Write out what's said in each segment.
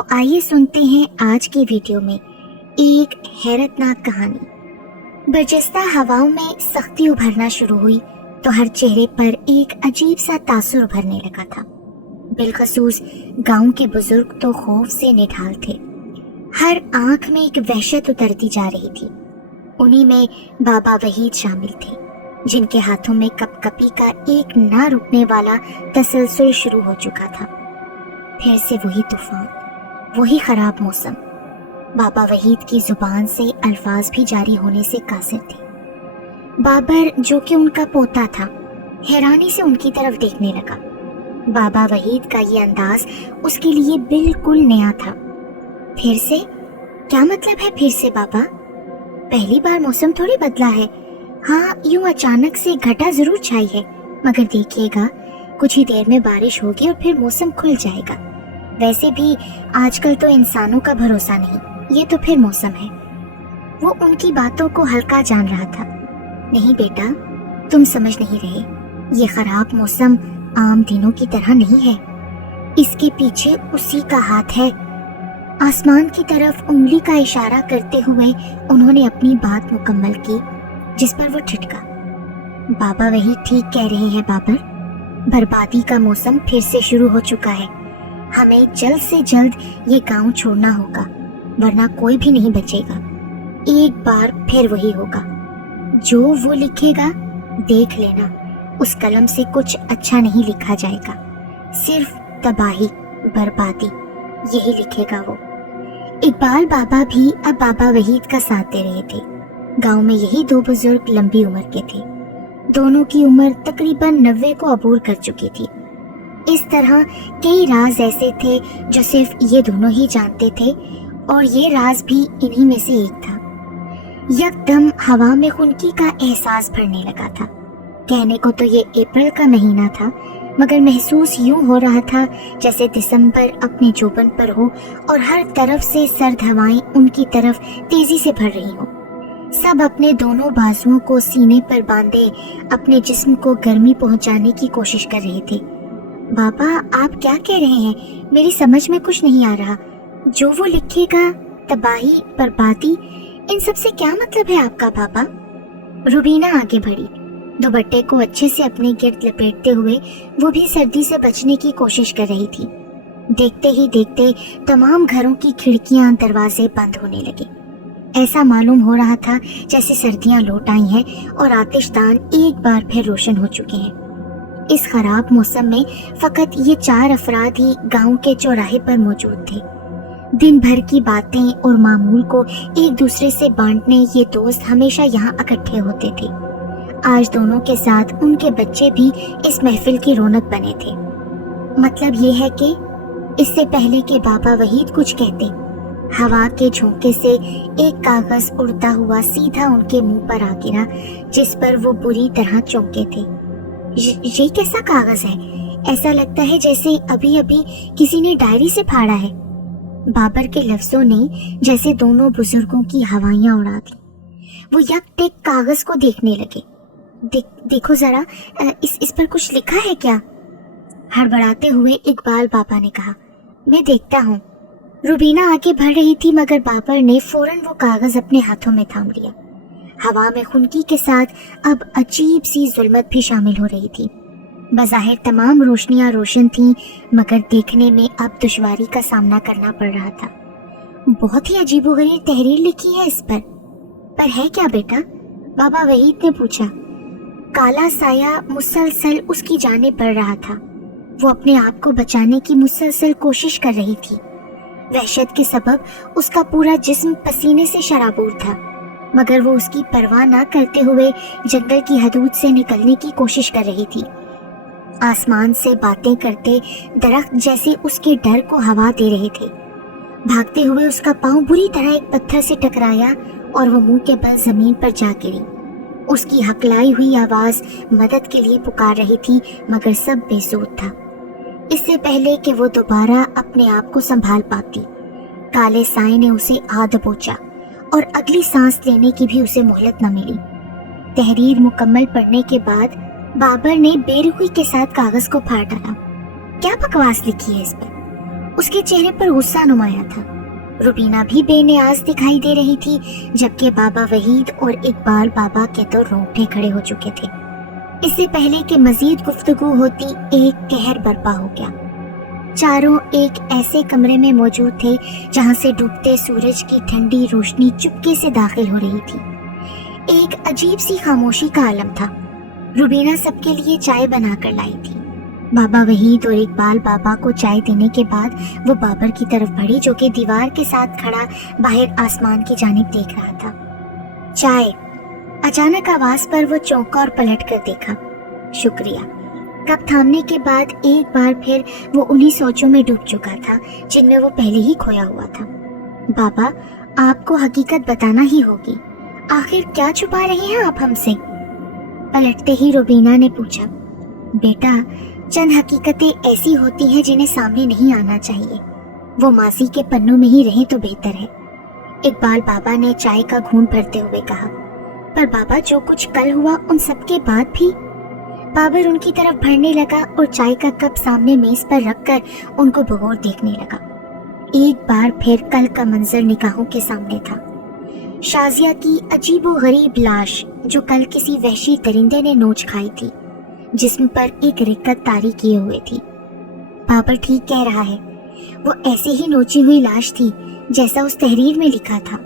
तो आइए सुनते हैं आज की वीडियो में एक हैरतनाक कहानी। बरजस्ता हवाओं में सख्ती उभरना शुरू हुई तो हर चेहरे पर एक अजीब सा तासुर उभरने लगा था। बिलखसूस गांव के बुजुर्ग तो खौफ से निढाल थे। हर आंख में एक वहशत उतरती जा रही थी। उन्हीं में बाबा वहीद शामिल थे, जिनके हाथों में कपकपी का एक ना रुकने वाला तसलसल शुरू हो चुका था। फिर से वही तूफान, वही खराब मौसम। बाबा वहीद की जुबान से अल्फाज भी जारी होने से कासिर थे। बाबर, जो कि उनका पोता था, हैरानी से उनकी तरफ देखने लगा। बाबा वहीद का ये अंदाज उसके लिए बिल्कुल नया था। फिर से? क्या मतलब है फिर से बाबा? पहली बार मौसम थोड़ी बदला है। हाँ, यूं अचानक से घटा जरूर छाई है, मगर देखिएगा कुछ ही देर में बारिश होगी और फिर मौसम खुल जाएगा। वैसे भी आजकल तो इंसानों का भरोसा नहीं, ये तो फिर मौसम है। वो उनकी बातों को हल्का जान रहा था। नहीं बेटा, तुम समझ नहीं रहे। ये खराब मौसम आम दिनों की तरह नहीं है। इसके पीछे उसी का हाथ है। आसमान की तरफ उंगली का इशारा करते हुए उन्होंने अपनी बात मुकम्मल की, जिस पर वो ठिठका। बाबा वही ठीक कह रहे हैं बाबर। बर्बादी का मौसम फिर से शुरू हो चुका है। हमें जल्द से जल्द ये गांव छोड़ना होगा, वरना कोई भी नहीं बचेगा। एक बार फिर वही होगा। जो वो लिखेगा, देख लेना, उस कलम से कुछ अच्छा नहीं लिखा जाएगा। सिर्फ तबाही, बर्बादी, यही लिखेगा वो। इकबाल बाबा भी अब बाबा वहीद का साथ दे रहे थे। गांव में यही दो बुजुर्ग लंबी उम्र के थे। दोनों की उम्र तकरीबन 90 को अबूर कर चुकी थी। इस तरह कई राज ऐसे थे जो सिर्फ ये दोनों ही जानते थे, और ये राज भी इन्हीं में से एक था। यकदम हवा में खुनकी का एहसास भरने लगा था। कहने को तो ये अप्रैल का महीना था, मगर महसूस यूं हो रहा था जैसे दिसंबर अपने जोबन पर हो और हर तरफ से सर्द हवाएं उनकी तरफ तेजी से भर रही हो। सब अपने दोनों बाजुओं को सीने पर बांधे अपने जिस्म को गर्मी पहुंचाने की कोशिश कर रहे थे। बाबा, आप क्या कह रहे हैं? मेरी समझ में कुछ नहीं आ रहा। जो वो लिखेगा, तबाही, बर्बादी, इन सब से क्या मतलब है आपका बाबा? रुबीना आगे बढ़ी। दुपट्टे को अच्छे से अपने गिर्द लपेटते हुए वो भी सर्दी से बचने की कोशिश कर रही थी। देखते ही देखते तमाम घरों की खिड़कियां, दरवाजे बंद होने लगे। ऐसा मालूम हो रहा था जैसे सर्दियां लौट आई हैं और आतिशदान एक बार फिर रोशन हो चुके हैं। इस खराब मौसम में फकत ये 4 अफराद ही गांव के चौराहे पर मौजूद थे। दिन भर की बातें और मामूल को एक दूसरे से बांटने ये दोस्त हमेशा यहाँ इकट्ठे होते थे। आज दोनों के साथ उनके बच्चे भी इस महफिल की रौनक बने थे। मतलब ये है कि इससे पहले कि बाबा वहीद कुछ कहते, हवा के झोंके से एक कागज उड़ता हुआ सीधा उनके मुंह पर आ गिरा, जिस पर वो बुरी तरह चौंके थे। ये कैसा कागज है? ऐसा लगता है जैसे अभी अभी किसी ने डायरी से फाड़ा है। बाबर के लफ्जों ने जैसे दोनों बुजुर्गों की हवाइयां उड़ा दी। वो यकटेक कागज को देखने लगे। देखो जरा, इस पर कुछ लिखा है क्या? हड़बड़ाते हुए इकबाल बाबा ने कहा। मैं देखता हूँ। रुबीना आगे बढ़ रही थी, मगर बाबर ने फौरन वो कागज अपने हाथों में थाम लिया। हवा में खुनकी के साथ अब अजीब सी जुल्मत भी शामिल हो रही थी। बज़ाहिर तमाम रोशनियां रोशन थीं, मगर देखने में अब दुश्वारी का सामना करना पड़ रहा था। बहुत ही अजीबोगरीब तहरीर लिखी है इस पर है क्या बेटा? बाबा वहीद ने पूछा। काला साया मुसलसल उसकी जाने पड़ रहा था। वो अपने आप को बचाने की मुसलसल कोशिश कर रही थी। वहशत के सबब उसका पूरा जिस्म पसीने से शराबूर था, मगर वो उसकी परवाह न करते हुए जंगल की हदूद से निकलने की कोशिश कर रही थी। आसमान से बातें करते दरख्त जैसे उसके डर को हवा दे रहे थे। भागते हुए उसका पांव बुरी तरह एक पत्थर से टकराया और वो मुंह के बल जमीन पर जा गिरी। उसकी हकलाई हुई आवाज मदद के लिए पुकार रही थी, मगर सब बेसुध था। इससे पहले कि वो दोबारा अपने आप को संभाल पाती, काले साए ने उसे आ दबोचा और अगली सांस लेने की भी उसे मोहलत न मिली। तहरीर मुकम्मल पढ़ने के बाद बाबर ने बेरुखी के साथ कागज को फाड़ डाला। क्या बकवास लिखी है इस पर? उसके चेहरे पर गुस्सा नुमाया था। रुबीना भी बेनियाज दिखाई दे रही थी, जबकि बाबा वहीद और इकबाल बाबा के तो रोंगटे खड़े हो चुके थे। इससे पहले कि मजीद गुफ्तगू होती, एक कहर बर्पा हो गया। चारों एक ऐसे कमरे में मौजूद थे जहां से डूबते सूरज की ठंडी रोशनी चुपके से दाखिल हो रही थी। एक अजीब सी खामोशी का आलम था। रुबीना सबके लिए चाय बनाकर लाई थी। बाबा वहीद और इकबाल बाबा को चाय देने के बाद वो बाबर की तरफ बढ़ी, जो कि दीवार के साथ खड़ा बाहर आसमान की जानिब देख रहा था। चाय। अचानक आवाज पर वो चौंका और पलट कर देखा। शुक्रिया। कप थामने के बाद एक बार फिर वो उन्हीं सोचों में डूब चुका था जिनमें वो पहले ही खोया हुआ था। बाबा, आपको हकीकत बताना ही होगी। आखिर क्या छुपा रहे हैं आप हमसे? पलटते ही रुबीना ने पूछा। बेटा, चंद हकीकतें ऐसी होती हैं जिन्हें सामने नहीं आना चाहिए। वो माजी के पन्नों में ही रहे तो बेहतर है। इकबाल बाबा ने चाय का घूंट भरते हुए कहा। पर बाबा, जो कुछ कल हुआ उन सब के बाद भी? बाबर उनकी तरफ बढ़ने लगा और चाय का कप सामने मेज पर रखकर उनको बगौर देखने लगा। एक बार फिर कल का मंजर निगाहों के सामने था। शाजिया की अजीबो-गरीब लाश, जो कल किसी वहशी दरिंदे ने नोच खाई थी, जिस्म पर एक रिक्कत तारी किए हुए थी। बाबर ठीक कह रहा है, वो ऐसे ही नोची हुई लाश थी जैसा उस तहरीर में लिखा था।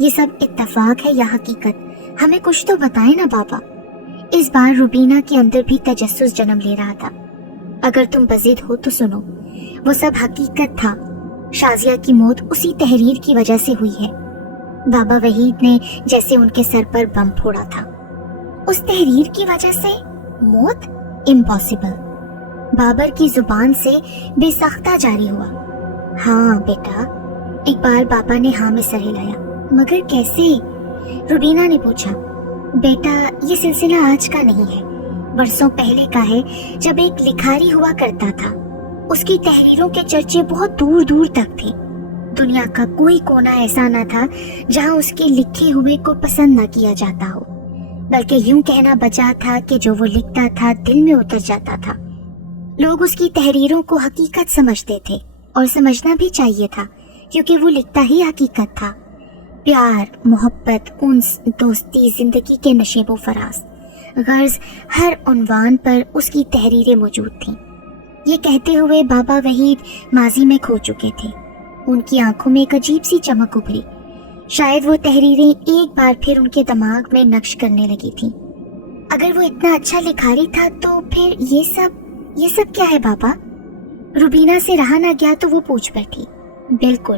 ये सब इत्तफाक है या हकीकत? हमें कुछ तो बताएं ना बाबा। इस बार रुबीना के अंदर भी तजस्सुस जन्म ले रहा था। अगर तुम बज़िद हो तो सुनो, वो सब हकीकत था। शाजिया की मौत उसी तहरीर की वजह से हुई है। बाबा वहीद ने जैसे उनके सर पर बम फोड़ा था। उस तहरीर की वजह से मौत? इम्पॉसिबल। बाबर की जुबान से बेसख्ता जारी हुआ। हाँ बेटा, इकबाल बाबा ने हाँ में सर हिलाया। मगर कैसे? रुबीना ने पूछा। बेटा, ये सिलसिला आज का नहीं है, बरसों पहले का है, जब एक लिखारी हुआ करता था। उसकी तहरीरों के चर्चे बहुत दूर दूर तक थे। दुनिया का कोई कोना ऐसा न था जहां उसके लिखे हुए को पसंद न किया जाता हो, बल्कि यूं कहना बचा था कि जो वो लिखता था दिल में उतर जाता था। लोग उसकी तहरीरों को हकीकत समझते थे, और समझना भी चाहिए था, क्योंकि वो लिखता ही हकीकत था। प्यार, मोहब्बत, उन्स, दोस्ती, जिंदगी के नशेबो फराज, गर्ज, हर उन्वान पर उसकी तहरीरें मौजूद थीं। ये कहते हुए बाबा वहीद माजी में खो चुके थे। उनकी आंखों में एक अजीब सी चमक उभरी। शायद वो तहरीरें एक बार फिर उनके दिमाग में नक्श करने लगी थीं। अगर वो इतना अच्छा लिखारी था तो फिर ये सब क्या है बाबा? रुबीना से रहा ना गया तो वो पूछ बैठी। बिल्कुल,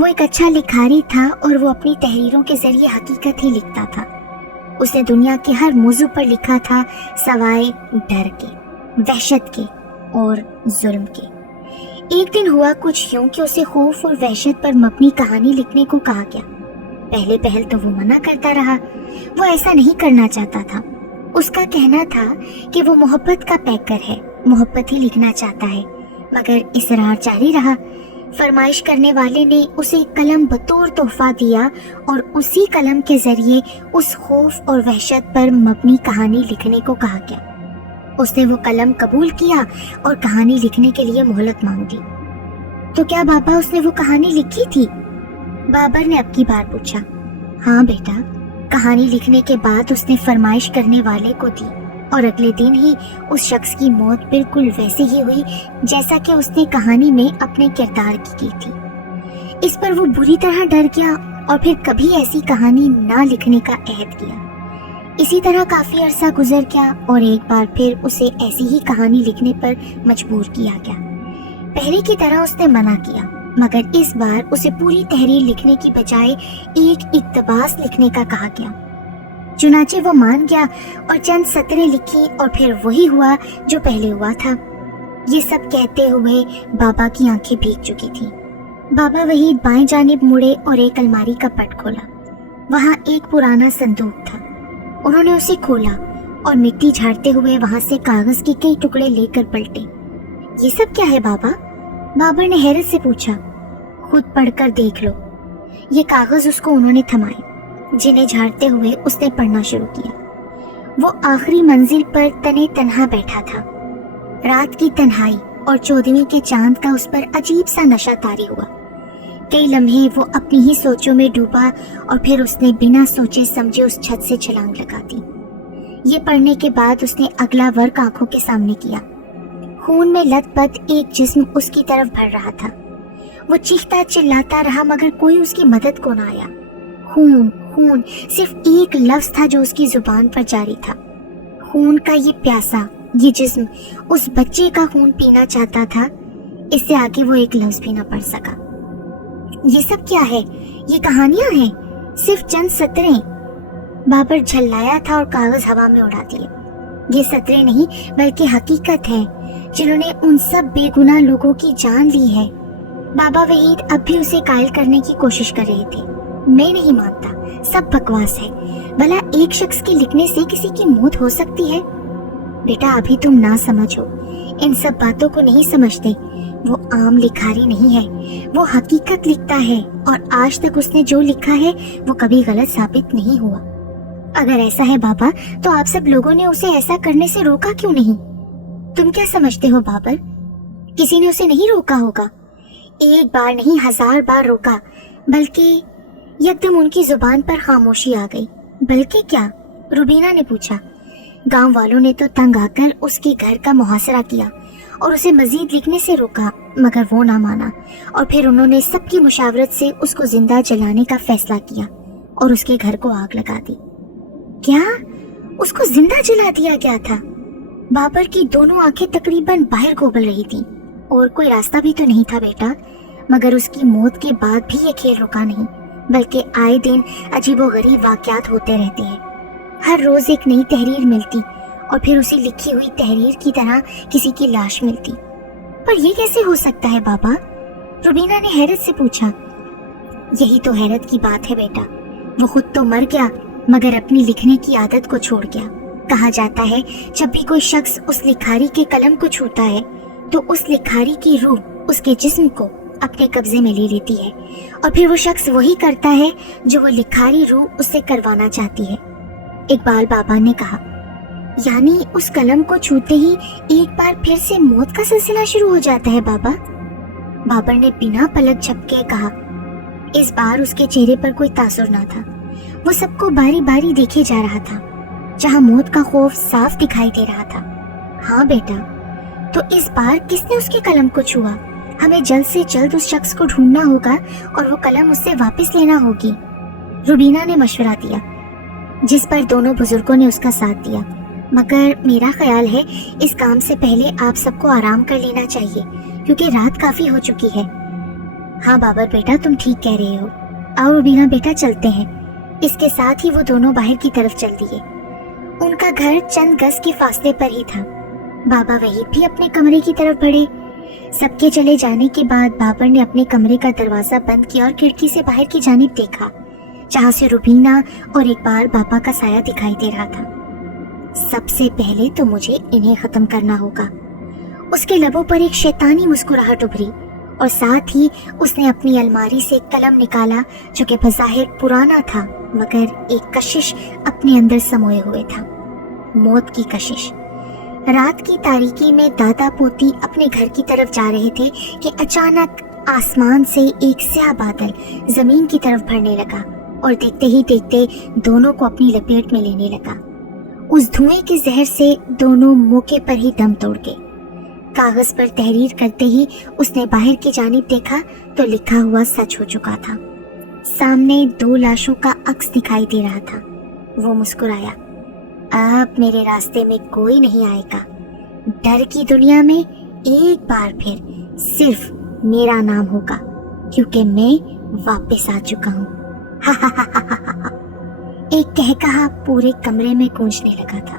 वो एक अच्छा लिखारी था और वो अपनी तहरीरों के जरिए हकीकत ही लिखता था। उसने दुनिया के हर मौजू पर लिखा था, सवाए डर के, वहशत के और जुल्म के। एक दिन हुआ कुछ यूं कि उसे खौफ और वहशत पर मबनी कहानी लिखने को कहा गया। पहले पहल तो वो मना करता रहा। वो ऐसा नहीं करना चाहता था। उसका कहना था कि वो मोहब्बत का पैकर है, मोहब्बत ही लिखना चाहता है। मगर इसरार जारी रहा। फरमाइश करने वाले ने उसे कलम बतौर तोहफा दिया और उसी कलम के जरिए उस खौफ और वहशत पर मबनी कहानी लिखने को कहा गया। उसने वो कलम कबूल किया और कहानी लिखने के लिए मोहलत मांग दी। तो क्या बाबा, उसने वो कहानी लिखी थी? बाबर ने अब की बार पूछा। हाँ बेटा, कहानी लिखने के बाद उसने फरमाइश करने वाले को दी और अगले दिन ही उस शख्स की मौत बिल्कुल वैसे ही हुई जैसा कि उसने कहानी में अपने किरदार की थी। इस पर वो बुरी तरह डर गया और फिर कभी ऐसी कहानी ना लिखने का अहद किया। इसी तरह काफी अरसा गुजर गया और एक बार फिर उसे ऐसी ही कहानी लिखने पर मजबूर किया गया। पहले की तरह उसने मना किया, मगर इस बार उसे पूरी तहरीर लिखने की बजाय एक इक्तबास लिखने का कहा गया। चुनाचे वो मान गया और चंद सतरें लिखी और फिर वही हुआ जो पहले हुआ था। ये सब कहते हुए बाबा की आंखें भीग चुकी थी। बाबा वहीद बाएं जानिब मुड़े और एक अलमारी का पट खोला। वहां एक पुराना संदूक था। उन्होंने उसे खोला और मिट्टी झाड़ते हुए वहां से कागज के कई टुकड़े लेकर पलटे। ये सब क्या है बाबा? बाबर ने हैरत से पूछा। खुद पढ़कर देख लो। ये कागज उसको उन्होंने थमाए, जिन्हें झाड़ते हुए उसने पढ़ना शुरू किया। वो आखिरी मंजिल पर तने तन्हा बैठा था। रात की तन्हाई, और 14वीं के चांद का उस पर अजीब सा नशा तारी हुआ। कई लम्हे वो अपनी ही सोचों में डूबा और फिर उसने बिना सोचे समझे उस छत से छलांग लगा दी। ये पढ़ने के बाद उसने अगला वर्क आंखों के सामने किया। खून में लथपथ एक जिस्म उसकी तरफ बढ़ रहा था। वो चीखता चिल्लाता रहा मगर कोई उसकी मदद को ना आया। खून खून सिर्फ एक लफ्ज था जो उसकी जुबान पर जारी था। खून का ये प्यासा, ये जिस्म उस बच्चे का खून पीना चाहता था। इससे आगे वो एक लफ्ज भी ना पढ़ सका। ये सब क्या है? ये कहानियां हैं, सिर्फ चंद सतरें। बाबर झल्लाया था और कागज हवा में उड़ा दिए। ये सतरें नहीं बल्कि हकीकत है जिन्होंने उन सब बेगुनाह लोगों की जान ली है। बाबा वहीद अब भी उसे कायल करने की कोशिश कर रहे थे। मैं नहीं मानता, सब बकवास है। भला एक शख्स के लिखने से किसी की मौत हो सकती है? बेटा अभी तुम ना समझो, इन सब बातों को नहीं समझते। वो आम लिखारी नहीं है, वो हकीकत लिखता है और आज तक उसने जो लिखा है वो कभी गलत साबित नहीं हुआ। अगर ऐसा है बाबा तो आप सब लोगों ने उसे ऐसा करने से रोका क्यों नहीं? तुम क्या समझते हो बाबर, किसी ने उसे नहीं रोका होगा? एक बार नहीं 1000 बार रोका, बल्कि यकदम उनकी जुबान पर खामोशी आ गई। बल्कि क्या? रुबीना ने पूछा। गांव वालों ने तो तंग आकर उसके घर का मुहासरा किया और उसे मजीद लिखने से रोका, मगर वो ना माना और फिर उन्होंने सबकी मुशावरत से उसको जिंदा जलाने का फैसला किया और उसके घर को आग लगा दी। क्या? उसको जिंदा जला दिया गया था? बाबर की दोनों आंखें तकरीबन बाहर गोबल रही थीं। और कोई रास्ता भी तो नहीं था बेटा, मगर उसकी मौत के बाद भी ये खेल रुका नहीं, बल्कि आए दिन अजीबोगरीब वाकयात होते रहते हैं। हर रोज एक नई तहरीर मिलती और फिर उसी लिखी हुई तहरीर की तरह किसी की लाश मिलती। पर ये कैसे हो सकता है बाबा? रुबीना ने हैरत से पूछा। यही तो हैरत की बात है बेटा, वो खुद तो मर गया मगर अपनी लिखने की आदत को छोड़ गया। कहा जाता है जब भी कोई शख्स उस लिखारी के कलम को छूता है तो उस लिखारी की रूह उसके जिस्म को अपने कब्जे में ले लेती है और फिर वो शख्स वही करता है जो वो लिखारी रूह उससे करवाना चाहती है। इकबाल बाबा ने कहा, यानी उस कलम को छूते ही एक बार फिर से मौत का सिलसिला शुरू हो जाता है बाबा? बाबर ने बिना पलक झपके कहा। इस बार उसके चेहरे पर कोई तासुर ना था। वो सबको बारी बारी देखे जा रहा था, जहां मौत का खौफ साफ दिखाई दे रहा था। हाँ बेटा, तो इस बार किसने उसके कलम को छुआ? हमें जल्द से जल्द उस शख्स को ढूंढना होगा और वो कलम उससे वापस लेना होगी। रुबीना ने मशवरा दिया, जिस पर दोनों बुजुर्गों ने उसका साथ दिया। मगर मेरा ख्याल है इस काम से पहले आप सबको आराम कर लेना चाहिए, क्योंकि रात काफी हो चुकी है। हाँ बाबर बेटा, तुम ठीक कह रहे हो। आओ रुबीना बेटा, चलते हैं। इसके साथ ही वो दोनों बाहर की तरफ चल दिए। उनका घर चंद गज के फासले पर ही था। बाबा वहीद भी अपने कमरे की तरफ बढ़े। सबके चले जाने के बाद बाबर ने अपने कमरे का दरवाजा बंद किया और खिड़की से बाहर की जानिब देखा, जहां से रुबीना और इकबाल बाबा का साया दिखाई दे रहा था। सबसे पहले तो मुझे इन्हें खत्म करना होगा। उसके लबों पर एक शैतानी मुस्कुराहट उभरी और साथ ही उसने अपनी अलमारी से एक कलम निकाला जो कि बज़ाहिर पुराना था, मगर एक कशिश अपने अंदर समोए हुए था, मौत की कशिश। रात की तारीकी में दादा पोती अपने घर की तरफ जा रहे थे कि अचानक आसमान से एक स्याह बादल जमीन की तरफ भरने लगा और देखते ही देखते दोनों को अपनी लपेट में लेने लगा। उस धुएं के जहर से दोनों मौके पर ही दम तोड़ गए। कागज पर तहरीर करते ही उसने बाहर की जानिब देखा तो लिखा हुआ सच हो चुका था। सामने 2 लाशों का अक्स दिखाई दे रहा था। वो मुस्कुराया। अब मेरे रास्ते में कोई नहीं आएगा। डर की दुनिया में एक बार फिर सिर्फ मेरा नाम होगा, क्योंकि मैं वापस आ चुका हूँ। एक कहकहा पूरे कमरे में गूंजने लगा था।